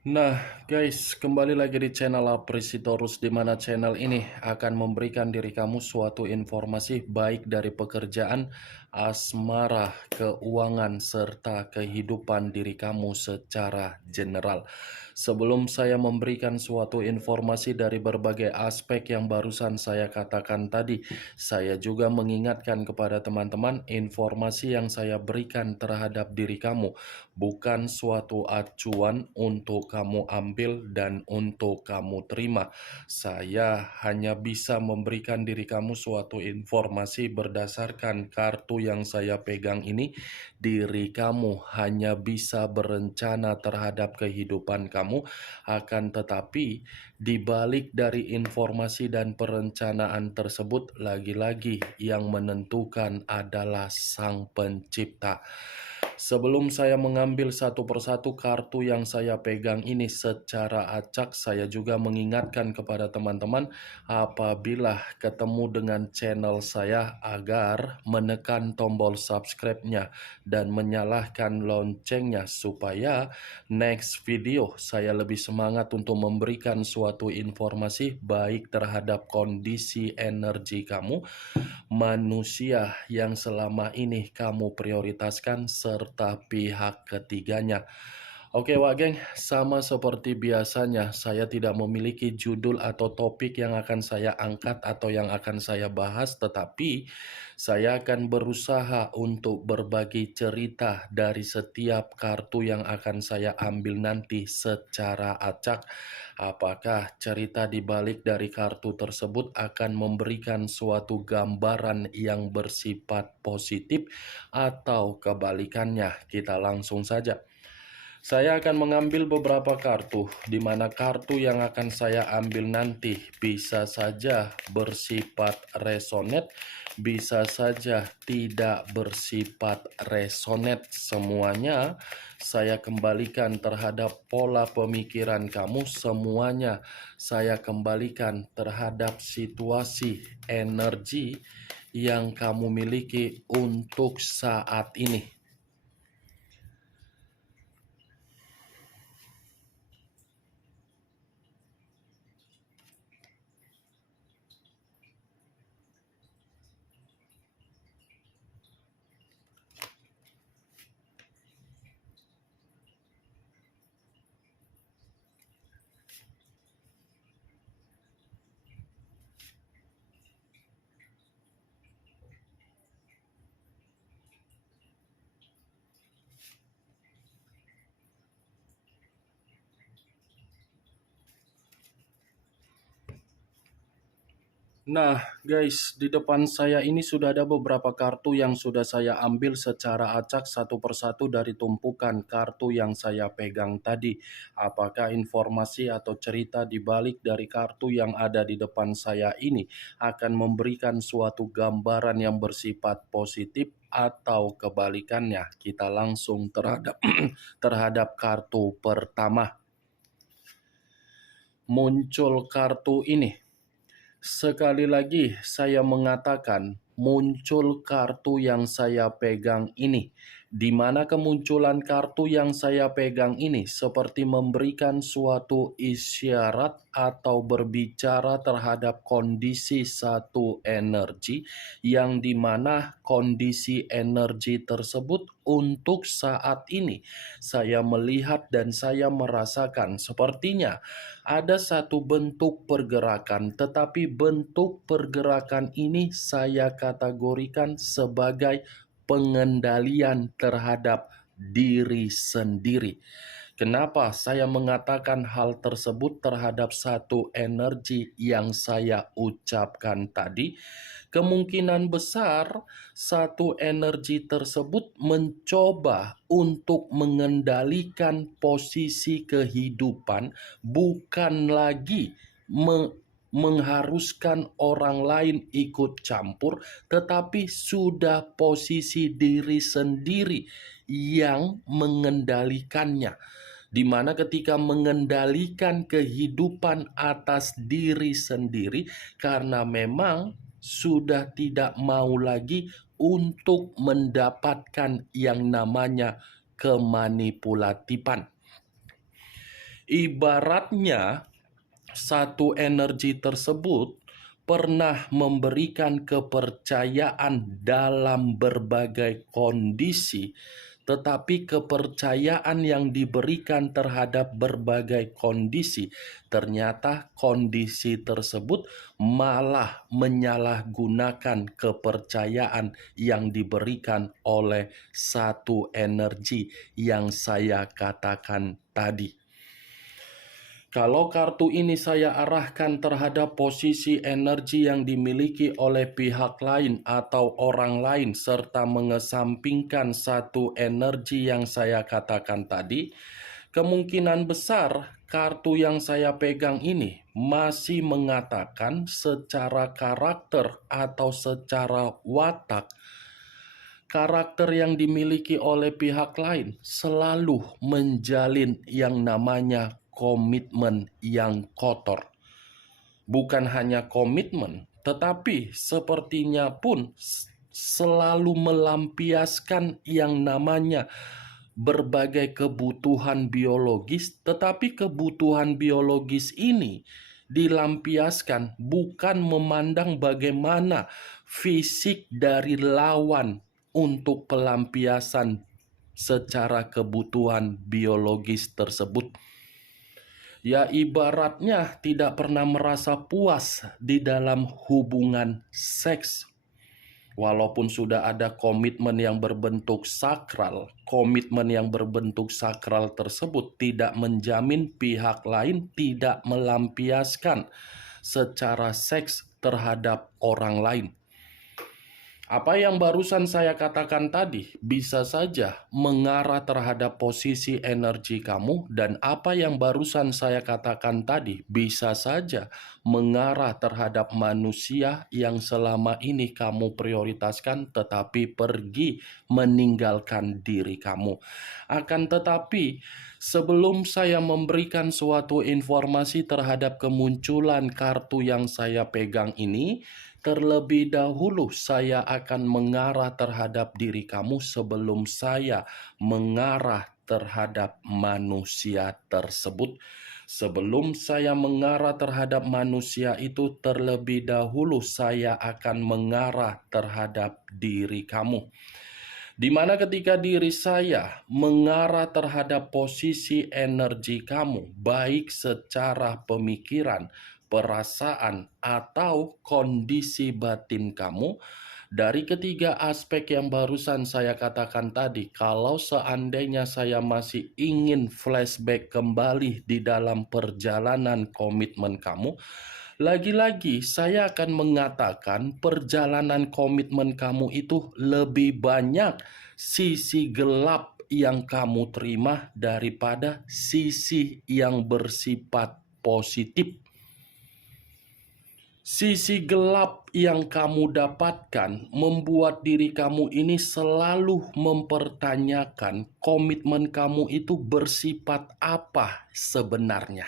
Nah, guys, kembali lagi di channel Apresitorus, di mana channel ini akan memberikan diri kamu suatu informasi baik dari pekerjaan, asmara, keuangan, serta kehidupan diri kamu secara general. Sebelum saya memberikan suatu informasi dari berbagai aspek yang barusan saya katakan tadi, saya juga mengingatkan kepada teman-teman informasi yang saya berikan terhadap diri kamu bukan suatu acuan untuk kamu ambil dan untuk kamu terima. Saya hanya bisa memberikan diri kamu suatu informasi berdasarkan kartu yang saya pegang ini. Diri kamu hanya bisa berencana terhadap kehidupan kamu, akan tetapi di balik dari informasi dan perencanaan tersebut, lagi-lagi yang menentukan adalah Sang Pencipta. Sebelum saya mengambil satu persatu kartu yang saya pegang ini secara acak, saya juga mengingatkan kepada teman-teman apabila ketemu dengan channel saya agar menekan tombol subscribe-nya dan menyalakan loncengnya supaya next video saya lebih semangat untuk memberikan suatu informasi baik terhadap kondisi energi kamu, manusia yang selama ini kamu prioritaskan, serta pihak ketiganya. Oke Wak Geng, sama seperti biasanya saya tidak memiliki judul atau topik yang akan saya angkat atau yang akan saya bahas, tetapi saya akan berusaha untuk berbagi cerita dari setiap kartu yang akan saya ambil nanti secara acak. Apakah cerita di balik dari kartu tersebut akan memberikan suatu gambaran yang bersifat positif atau kebalikannya? Kita langsung saja. Saya akan mengambil beberapa kartu, di mana kartu yang akan saya ambil nanti bisa saja bersifat resonate, bisa saja tidak bersifat resonate. Semuanya saya kembalikan terhadap pola pemikiran kamu, semuanya saya kembalikan terhadap situasi energi yang kamu miliki untuk saat ini. Nah, guys, di depan saya ini sudah ada beberapa kartu yang sudah saya ambil secara acak satu persatu dari tumpukan kartu yang saya pegang tadi. Apakah informasi atau cerita di balik dari kartu yang ada di depan saya ini akan memberikan suatu gambaran yang bersifat positif atau kebalikannya? Kita langsung terhadap terhadap kartu pertama. Muncul kartu ini. Sekali lagi saya mengatakan muncul kartu yang saya pegang ini, di mana kemunculan kartu yang saya pegang ini seperti memberikan suatu isyarat atau berbicara terhadap kondisi satu energi, yang dimana kondisi energi tersebut untuk saat ini saya melihat dan saya merasakan sepertinya ada satu bentuk pergerakan, tetapi bentuk pergerakan ini saya kategorikan sebagai pengendalian terhadap diri sendiri. Kenapa saya mengatakan hal tersebut terhadap satu energi yang saya ucapkan tadi? Kemungkinan besar satu energi tersebut mencoba untuk mengendalikan posisi kehidupan, bukan lagi mengharuskan orang lain ikut campur, tetapi sudah posisi diri sendiri yang mengendalikannya. Di mana ketika mengendalikan kehidupan atas diri sendiri, karena memang sudah tidak mau lagi untuk mendapatkan yang namanya kemanipulatifan. Ibaratnya satu energi tersebut pernah memberikan kepercayaan dalam berbagai kondisi, tetapi kepercayaan yang diberikan terhadap berbagai kondisi, ternyata kondisi tersebut malah menyalahgunakan kepercayaan yang diberikan oleh satu energi yang saya katakan tadi. Kalau kartu ini saya arahkan terhadap posisi energi yang dimiliki oleh pihak lain atau orang lain, serta mengesampingkan satu energi yang saya katakan tadi, kemungkinan besar kartu yang saya pegang ini masih mengatakan secara karakter atau secara watak, karakter yang dimiliki oleh pihak lain selalu menjalin yang namanya komitmen yang kotor. Bukan hanya komitmen, tetapi sepertinya pun selalu melampiaskan yang namanya berbagai kebutuhan biologis, tetapi kebutuhan biologis ini dilampiaskan bukan memandang bagaimana fisik dari lawan untuk pelampiasan secara kebutuhan biologis tersebut. Ya, ibaratnya tidak pernah merasa puas di dalam hubungan seks. Walaupun sudah ada komitmen yang berbentuk sakral, komitmen yang berbentuk sakral tersebut tidak menjamin pihak lain tidak melampiaskan secara seks terhadap orang lain. Apa yang barusan saya katakan tadi bisa saja mengarah terhadap posisi energi kamu, dan apa yang barusan saya katakan tadi bisa saja mengarah terhadap manusia yang selama ini kamu prioritaskan tetapi pergi meninggalkan diri kamu. Akan tetapi, sebelum saya memberikan suatu informasi terhadap kemunculan kartu yang saya pegang ini, terlebih dahulu saya akan mengarah terhadap diri kamu sebelum saya mengarah terhadap manusia tersebut. Sebelum saya mengarah terhadap manusia itu, terlebih dahulu saya akan mengarah terhadap diri kamu. Di mana ketika diri saya mengarah terhadap posisi energi kamu, baik secara pemikiran, perasaan, atau kondisi batin kamu, dari ketiga aspek yang barusan saya katakan tadi, kalau seandainya saya masih ingin flashback kembali di dalam perjalanan komitmen kamu, lagi-lagi saya akan mengatakan perjalanan komitmen kamu itu lebih banyak sisi gelap yang kamu terima daripada sisi yang bersifat positif. Sisi gelap yang kamu dapatkan membuat diri kamu ini selalu mempertanyakan komitmen kamu itu bersifat apa sebenarnya.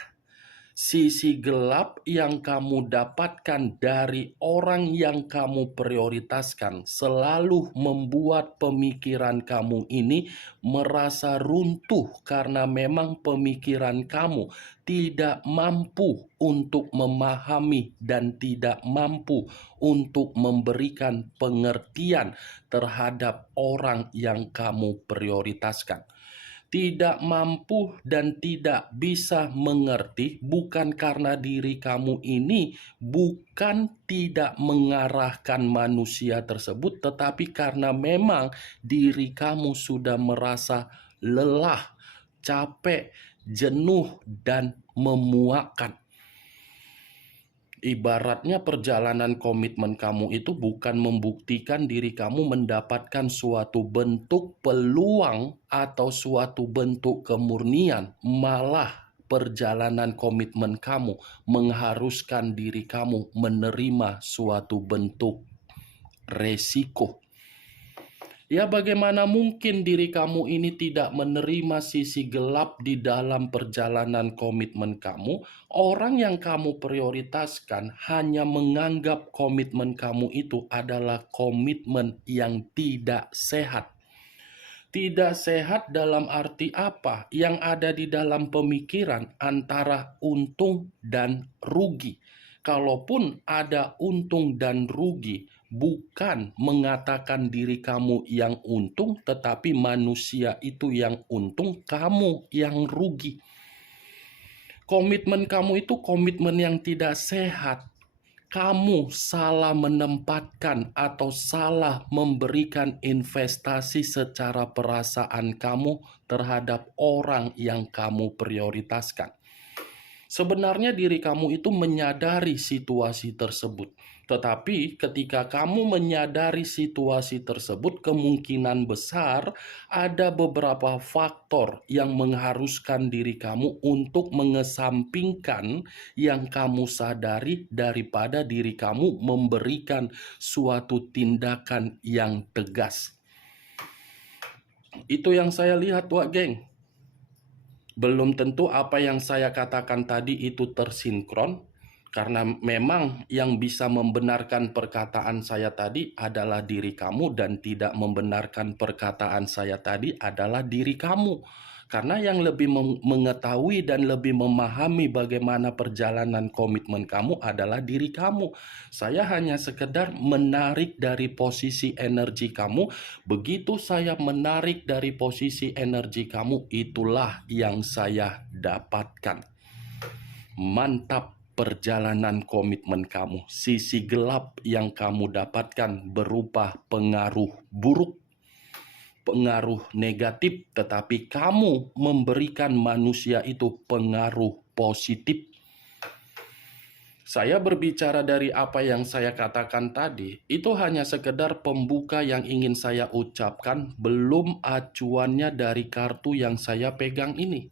Sisi gelap yang kamu dapatkan dari orang yang kamu prioritaskan selalu membuat pemikiran kamu ini merasa runtuh karena memang pemikiran kamu tidak mampu untuk memahami dan tidak mampu untuk memberikan pengertian terhadap orang yang kamu prioritaskan. Tidak mampu dan tidak bisa mengerti bukan karena diri kamu ini bukan tidak mengarahkan manusia tersebut, tetapi karena memang diri kamu sudah merasa lelah, capek, jenuh, dan memuakkan. Ibaratnya perjalanan komitmen kamu itu bukan membuktikan diri kamu mendapatkan suatu bentuk peluang atau suatu bentuk kemurnian, malah perjalanan komitmen kamu mengharuskan diri kamu menerima suatu bentuk resiko. Ya, bagaimana mungkin diri kamu ini tidak menerima sisi gelap di dalam perjalanan komitmen kamu? Orang yang kamu prioritaskan hanya menganggap komitmen kamu itu adalah komitmen yang tidak sehat. Tidak sehat dalam arti apa? Yang ada di dalam pemikiran antara untung dan rugi. Kalaupun ada untung dan rugi, bukan mengatakan diri kamu yang untung, tetapi manusia itu yang untung, kamu yang rugi. Komitmen kamu itu komitmen yang tidak sehat. Kamu salah menempatkan atau salah memberikan investasi secara perasaan kamu terhadap orang yang kamu prioritaskan. Sebenarnya diri kamu itu menyadari situasi tersebut. Tetapi ketika kamu menyadari situasi tersebut, kemungkinan besar ada beberapa faktor yang mengharuskan diri kamu untuk mengesampingkan yang kamu sadari daripada diri kamu memberikan suatu tindakan yang tegas. Itu yang saya lihat, Wak Geng. Belum tentu apa yang saya katakan tadi itu tersinkron, karena memang yang bisa membenarkan perkataan saya tadi adalah diri kamu, dan tidak membenarkan perkataan saya tadi adalah diri kamu. Karena yang lebih mengetahui dan lebih memahami bagaimana perjalanan komitmen kamu adalah diri kamu. Saya hanya sekedar menarik dari posisi energi kamu. Begitu saya menarik dari posisi energi kamu, itulah yang saya dapatkan. Mantap perjalanan komitmen kamu. Sisi gelap yang kamu dapatkan berupa pengaruh buruk, pengaruh negatif, tetapi kamu memberikan manusia itu pengaruh positif. Saya berbicara dari apa yang saya katakan tadi, itu hanya sekedar pembuka yang ingin saya ucapkan, belum acuannya dari kartu yang saya pegang ini.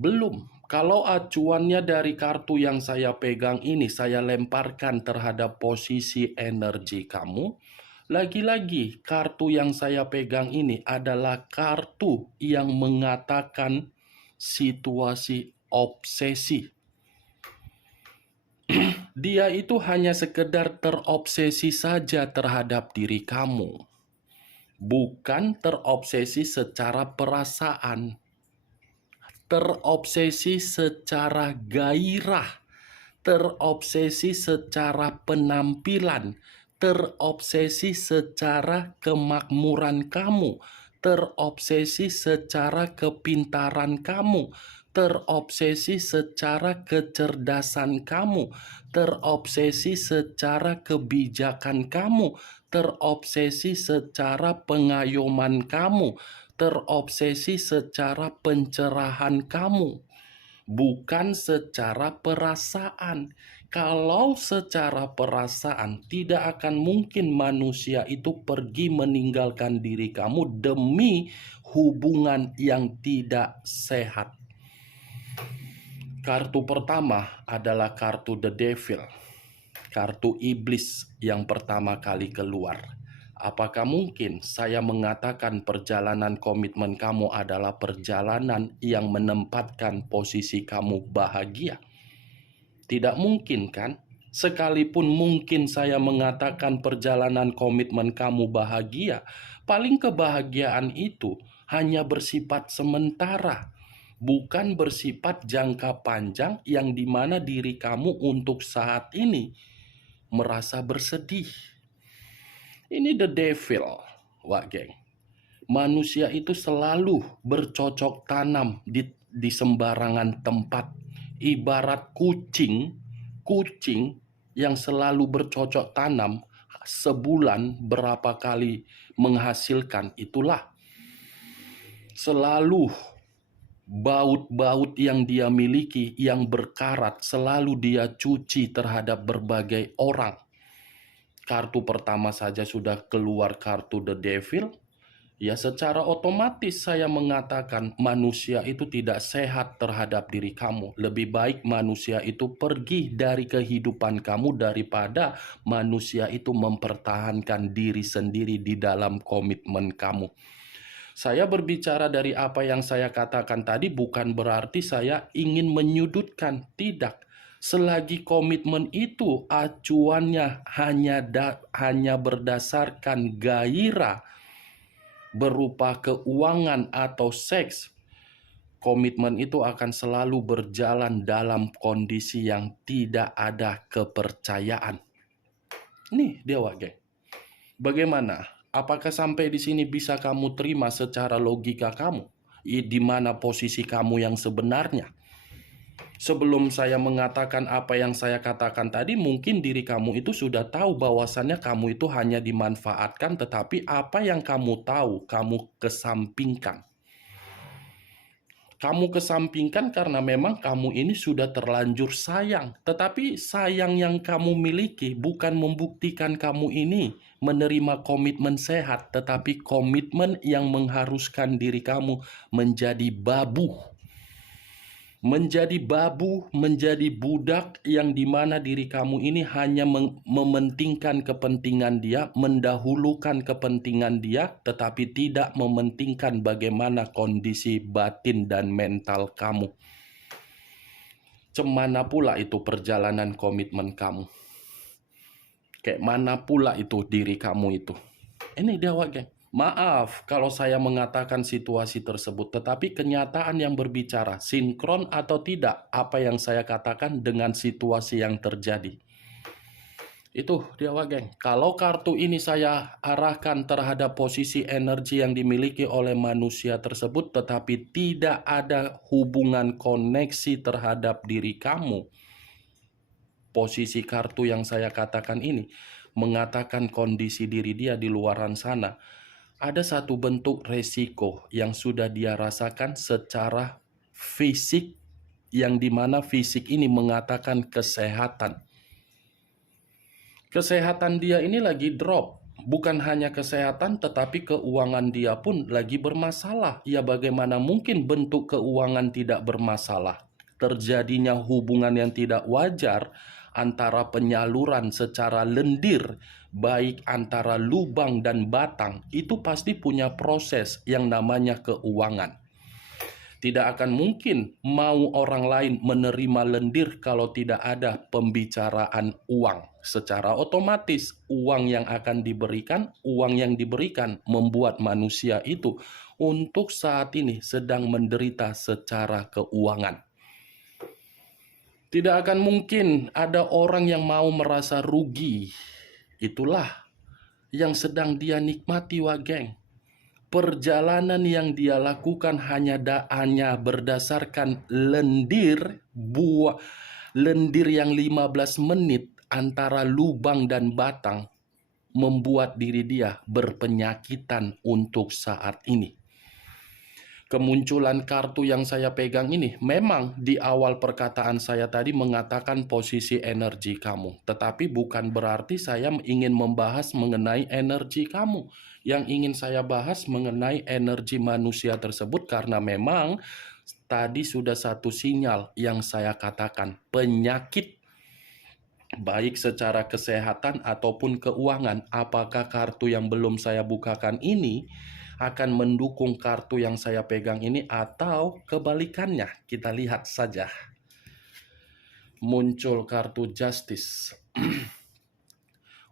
Belum. Kalau acuannya dari kartu yang saya pegang ini, saya lemparkan terhadap posisi energi kamu. Lagi-lagi, kartu yang saya pegang ini adalah kartu yang mengatakan situasi obsesi. Dia itu hanya sekedar terobsesi saja terhadap diri kamu, bukan terobsesi secara perasaan, terobsesi secara gairah, terobsesi secara penampilan, terobsesi secara kemakmuran kamu, terobsesi secara kepintaran kamu, terobsesi secara kecerdasan kamu, terobsesi secara kebijakan kamu, terobsesi secara pengayoman kamu, terobsesi secara pencerahan kamu, bukan secara perasaan. Kalau secara perasaan, tidak akan mungkin manusia itu pergi meninggalkan diri kamu demi hubungan yang tidak sehat. Kartu pertama adalah kartu The Devil, kartu iblis yang pertama kali keluar. Apakah mungkin saya mengatakan perjalanan komitmen kamu adalah perjalanan yang menempatkan posisi kamu bahagia? Tidak mungkin, kan? Sekalipun mungkin saya mengatakan perjalanan komitmen kamu bahagia, paling kebahagiaan itu hanya bersifat sementara, bukan bersifat jangka panjang yang dimana diri kamu untuk saat ini merasa bersedih. Ini the devil, Wak Geng. Manusia itu selalu bercocok tanam di sembarangan tempat. Ibarat kucing yang selalu bercocok tanam, sebulan berapa kali menghasilkan, itulah. Selalu baut-baut yang dia miliki yang berkarat selalu dia cuci terhadap berbagai orang. Kartu pertama saja sudah keluar kartu The Devil, ya secara otomatis saya mengatakan manusia itu tidak sehat terhadap diri kamu. Lebih baik manusia itu pergi dari kehidupan kamu daripada manusia itu mempertahankan diri sendiri di dalam komitmen kamu. Saya berbicara dari apa yang saya katakan tadi bukan berarti saya ingin menyudutkan, tidak. Selagi komitmen itu acuannya hanya berdasarkan gairah, berupa keuangan atau seks, komitmen itu akan selalu berjalan dalam kondisi yang tidak ada kepercayaan. Nih Dewa geng. Bagaimana? Apakah sampai di sini bisa kamu terima secara logika kamu? Di mana posisi kamu yang sebenarnya? Sebelum saya mengatakan apa yang saya katakan tadi, mungkin diri kamu itu sudah tahu bahwasannya kamu itu hanya dimanfaatkan, tetapi apa yang kamu tahu, kamu kesampingkan. Kamu kesampingkan karena memang kamu ini sudah terlanjur sayang. Tetapi sayang yang kamu miliki bukan membuktikan kamu ini menerima komitmen sehat, tetapi komitmen yang mengharuskan diri kamu menjadi babu. Menjadi babu, menjadi budak yang dimana diri kamu ini hanya mementingkan kepentingan dia, mendahulukan kepentingan dia, tetapi tidak mementingkan bagaimana kondisi batin dan mental kamu. Cemana pula itu perjalanan komitmen kamu. Kayak mana pula itu diri kamu itu. Ini dia geng. Maaf kalau saya mengatakan situasi tersebut, tetapi kenyataan yang berbicara, sinkron atau tidak apa yang saya katakan dengan situasi yang terjadi. Itu dia geng. Kalau kartu ini saya arahkan terhadap posisi energi yang dimiliki oleh manusia tersebut, tetapi tidak ada hubungan koneksi terhadap diri kamu. Posisi kartu yang saya katakan ini mengatakan kondisi diri dia di luaran sana. Ada satu bentuk resiko yang sudah dia rasakan secara fisik, yang dimana fisik ini mengatakan kesehatan. Kesehatan dia ini lagi drop. Bukan hanya kesehatan, tetapi keuangan dia pun lagi bermasalah. Ya bagaimana mungkin bentuk keuangan tidak bermasalah? Terjadinya hubungan yang tidak wajar antara penyaluran secara lendir, baik antara lubang dan batang, itu pasti punya proses yang namanya keuangan. Tidak akan mungkin mau orang lain menerima lendir kalau tidak ada pembicaraan uang. Secara otomatis uang yang akan diberikan, uang yang diberikan membuat manusia itu untuk saat ini sedang menderita secara keuangan. Tidak akan mungkin ada orang yang mau merasa rugi. Itulah yang sedang dia nikmati geng. Perjalanan yang dia lakukan hanya berdasarkan lendir yang 15 menit antara lubang dan batang membuat diri dia berpenyakitan untuk saat ini. Kemunculan kartu yang saya pegang ini memang di awal perkataan saya tadi mengatakan posisi energi kamu, tetapi bukan berarti saya ingin membahas mengenai energi kamu. Yang ingin saya bahas mengenai energi manusia tersebut karena memang tadi sudah satu sinyal yang saya katakan, penyakit baik secara kesehatan ataupun keuangan. Apakah kartu yang belum saya bukakan ini akan mendukung kartu yang saya pegang ini atau kebalikannya? Kita lihat saja. Muncul kartu Justice.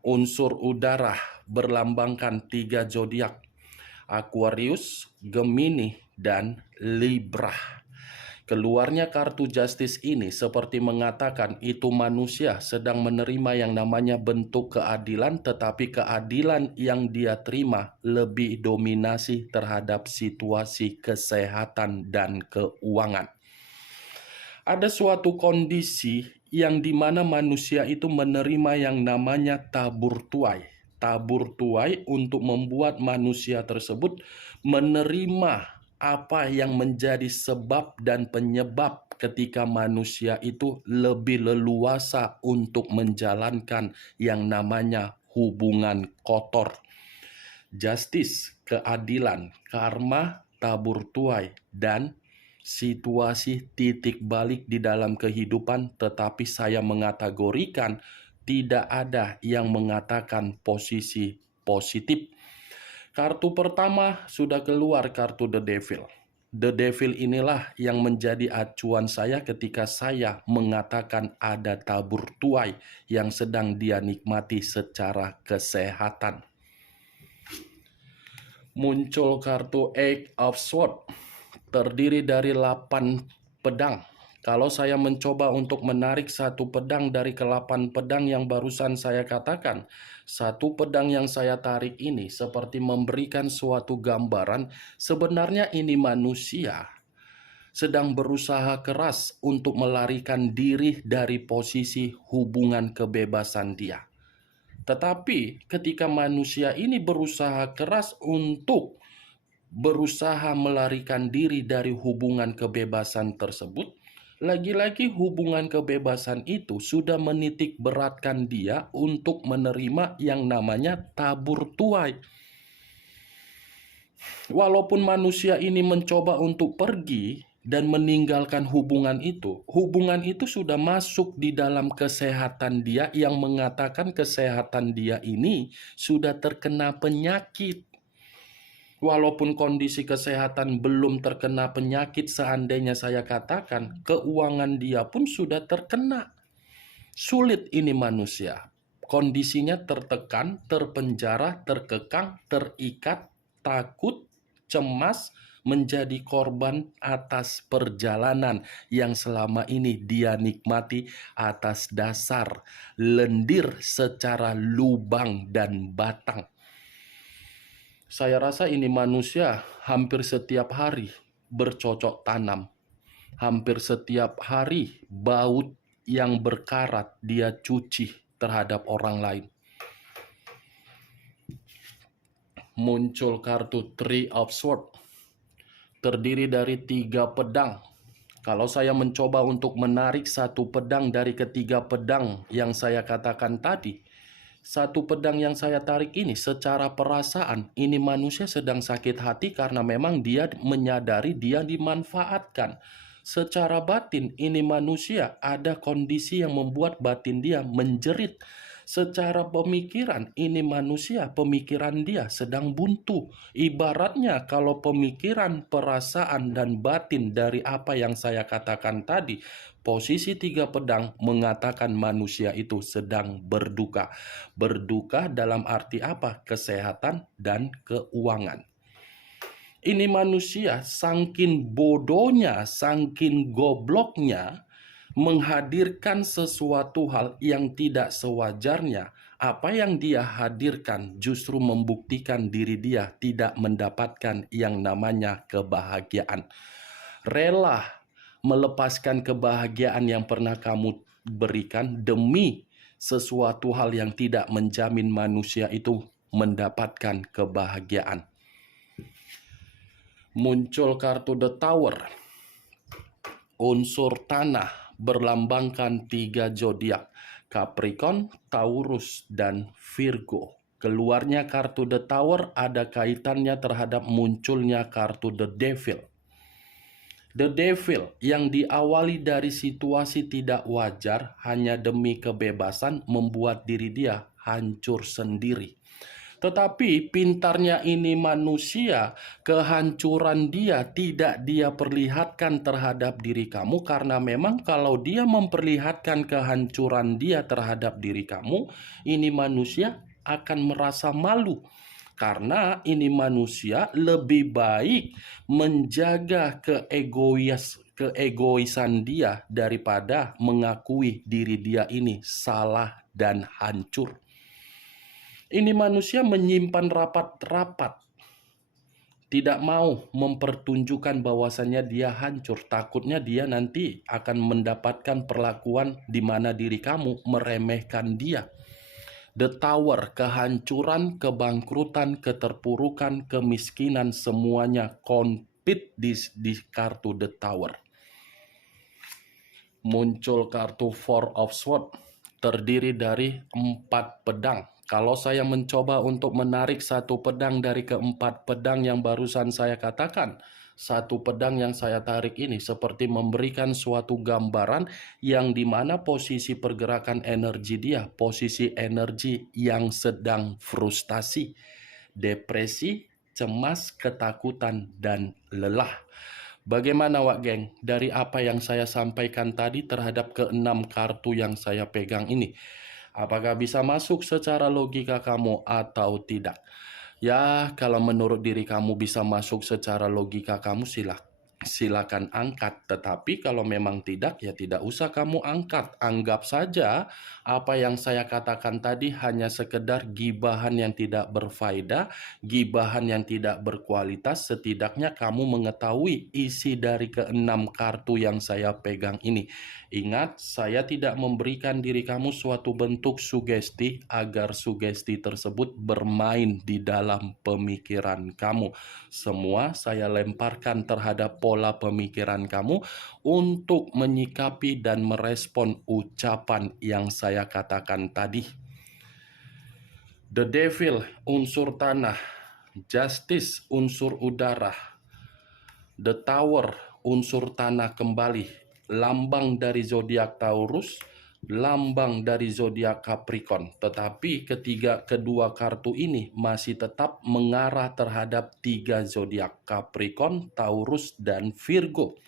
Unsur udara berlambangkan 3 zodiak: Aquarius, Gemini, dan Libra. Keluarnya kartu Justice ini seperti mengatakan itu manusia sedang menerima yang namanya bentuk keadilan, tetapi keadilan yang dia terima lebih dominasi terhadap situasi kesehatan dan keuangan. Ada suatu kondisi yang dimana manusia itu menerima yang namanya tabur tuai. Tabur tuai untuk membuat manusia tersebut menerima apa yang menjadi sebab dan penyebab ketika manusia itu lebih leluasa untuk menjalankan yang namanya hubungan kotor. Justice, keadilan, karma, tabur tuai, dan situasi titik balik di dalam kehidupan, tetapi saya mengategorikan tidak ada yang mengatakan posisi positif. Kartu pertama sudah keluar, kartu The Devil. The Devil inilah yang menjadi acuan saya ketika saya mengatakan ada tabur tuai yang sedang dia nikmati secara kesehatan. Muncul kartu Eight of Swords, terdiri dari 8 pedang. Kalau saya mencoba untuk menarik satu pedang dari ke-8 pedang yang barusan saya katakan, satu pedang yang saya tarik ini seperti memberikan suatu gambaran sebenarnya ini manusia sedang berusaha keras untuk melarikan diri dari posisi hubungan kebebasan dia. Tetapi ketika manusia ini berusaha keras untuk berusaha melarikan diri dari hubungan kebebasan tersebut, lagi-lagi hubungan kebebasan itu sudah menitik beratkan dia untuk menerima yang namanya tabur tuai. Walaupun manusia ini mencoba untuk pergi dan meninggalkan hubungan itu sudah masuk di dalam kesehatan dia yang mengatakan kesehatan dia ini sudah terkena penyakit. Walaupun kondisi kesehatan belum terkena penyakit, seandainya saya katakan, keuangan dia pun sudah terkena. Sulit ini manusia. Kondisinya tertekan, terpenjara, terkekang, terikat, takut, cemas, menjadi korban atas perjalanan yang selama ini dia nikmati atas dasar lendir secara lubang dan batang. Saya rasa ini manusia hampir setiap hari bercocok tanam. Hampir setiap hari baut yang berkarat dia cuci terhadap orang lain. Muncul kartu Three of Swords, terdiri dari 3 pedang. Kalau saya mencoba untuk menarik satu pedang dari ketiga pedang yang saya katakan tadi, satu pedang yang saya tarik ini secara perasaan, ini manusia sedang sakit hati karena memang dia menyadari dia dimanfaatkan. Secara batin, ini manusia ada kondisi yang membuat batin dia menjerit. Secara pemikiran, ini manusia, pemikiran dia sedang buntu. Ibaratnya kalau pemikiran, perasaan, dan batin dari apa yang saya katakan tadi, posisi 3 pedang mengatakan manusia itu sedang berduka. Berduka dalam arti apa? Kesehatan dan keuangan. Ini manusia saking bodohnya, saking gobloknya, menghadirkan sesuatu hal yang tidak sewajarnya. Apa yang dia hadirkan justru membuktikan diri dia tidak mendapatkan yang namanya kebahagiaan. Rela melepaskan kebahagiaan yang pernah kamu berikan demi sesuatu hal yang tidak menjamin manusia itu mendapatkan kebahagiaan. Muncul kartu The Tower, unsur tanah, berlambangkan 3 zodiak, Capricorn, Taurus, dan Virgo. Keluarnya kartu The Tower ada kaitannya terhadap munculnya kartu The Devil. The Devil yang diawali dari situasi tidak wajar hanya demi kebebasan membuat diri dia hancur sendiri. Tetapi pintarnya ini manusia, kehancuran dia tidak dia perlihatkan terhadap diri kamu karena memang kalau dia memperlihatkan kehancuran dia terhadap diri kamu, ini manusia akan merasa malu. Karena ini manusia lebih baik menjaga keegoisan dia daripada mengakui diri dia ini salah dan hancur. Ini manusia menyimpan rapat-rapat, tidak mau mempertunjukkan bahwasannya dia hancur. Takutnya dia nanti akan mendapatkan perlakuan di mana diri kamu meremehkan dia. The Tower, kehancuran, kebangkrutan, keterpurukan, kemiskinan, semuanya komplit di kartu The Tower. Muncul kartu Four of Swords, terdiri dari 4 pedang. Kalau saya mencoba untuk menarik satu pedang dari ke-4 pedang yang barusan saya katakan, satu pedang yang saya tarik ini seperti memberikan suatu gambaran yang dimana posisi pergerakan energi dia, posisi energi yang sedang frustasi, depresi, cemas, ketakutan, dan lelah. Bagaimana Wak Geng dari apa yang saya sampaikan tadi terhadap ke-6 kartu yang saya pegang ini? Apakah bisa masuk secara logika kamu atau tidak? Ya, kalau menurut diri kamu bisa masuk secara logika kamu, silakan angkat. Tetapi kalau memang tidak, ya tidak usah kamu angkat. Anggap saja apa yang saya katakan tadi hanya sekedar gibahan yang tidak berfaedah, gibahan yang tidak berkualitas. Setidaknya kamu mengetahui isi dari keenam kartu yang saya pegang ini. Ingat, saya tidak memberikan diri kamu suatu bentuk sugesti agar sugesti tersebut bermain di dalam pemikiran kamu. Semua saya lemparkan terhadap pola pemikiran kamu untuk menyikapi dan merespon ucapan yang saya katakan tadi. The Devil, unsur tanah. Justice, unsur udara. The Tower, unsur tanah kembali. Lambang dari zodiak Taurus, lambang dari zodiak Capricorn. Tetapi kedua kartu ini masih tetap mengarah terhadap 3 zodiak: Capricorn, Taurus, dan Virgo.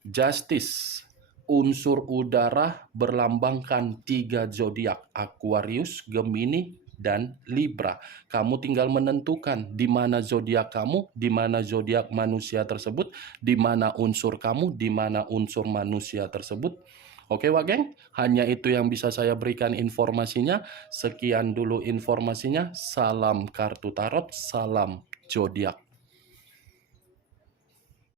Justice, unsur udara, berlambangkan 3 zodiak: Aquarius, Gemini, dan Libra. Kamu tinggal menentukan di mana zodiak kamu, di mana zodiak manusia tersebut, di mana unsur kamu, di mana unsur manusia tersebut. Oke, Wak Geng, hanya itu yang bisa saya berikan informasinya. Sekian dulu informasinya. Salam kartu tarot, salam zodiak.